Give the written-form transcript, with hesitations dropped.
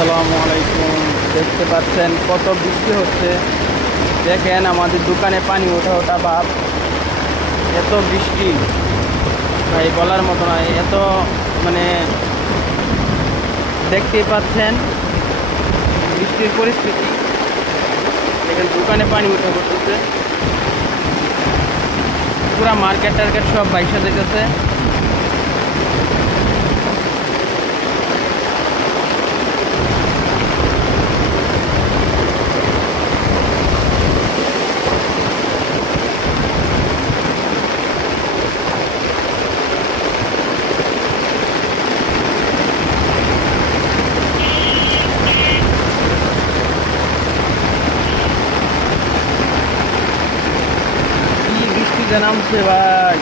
আসসালামু আলাইকুম। দেখতে পাচ্ছেন কত বৃষ্টি হচ্ছে। দেখেন আমাদের দোকানে পানি ওঠা ওঠা ভাব। এত বৃষ্টি ভাই বলার মতো নয়। এত মানে দেখতেই পাচ্ছেন বৃষ্টির পরিস্থিতি। দেখেন দোকানে পানি উঠে পড়তেছে, পুরা মার্কেট টার্কেট সব বাইসা যেতেছে। কি বৃষ্টি যে নামছে ভাই।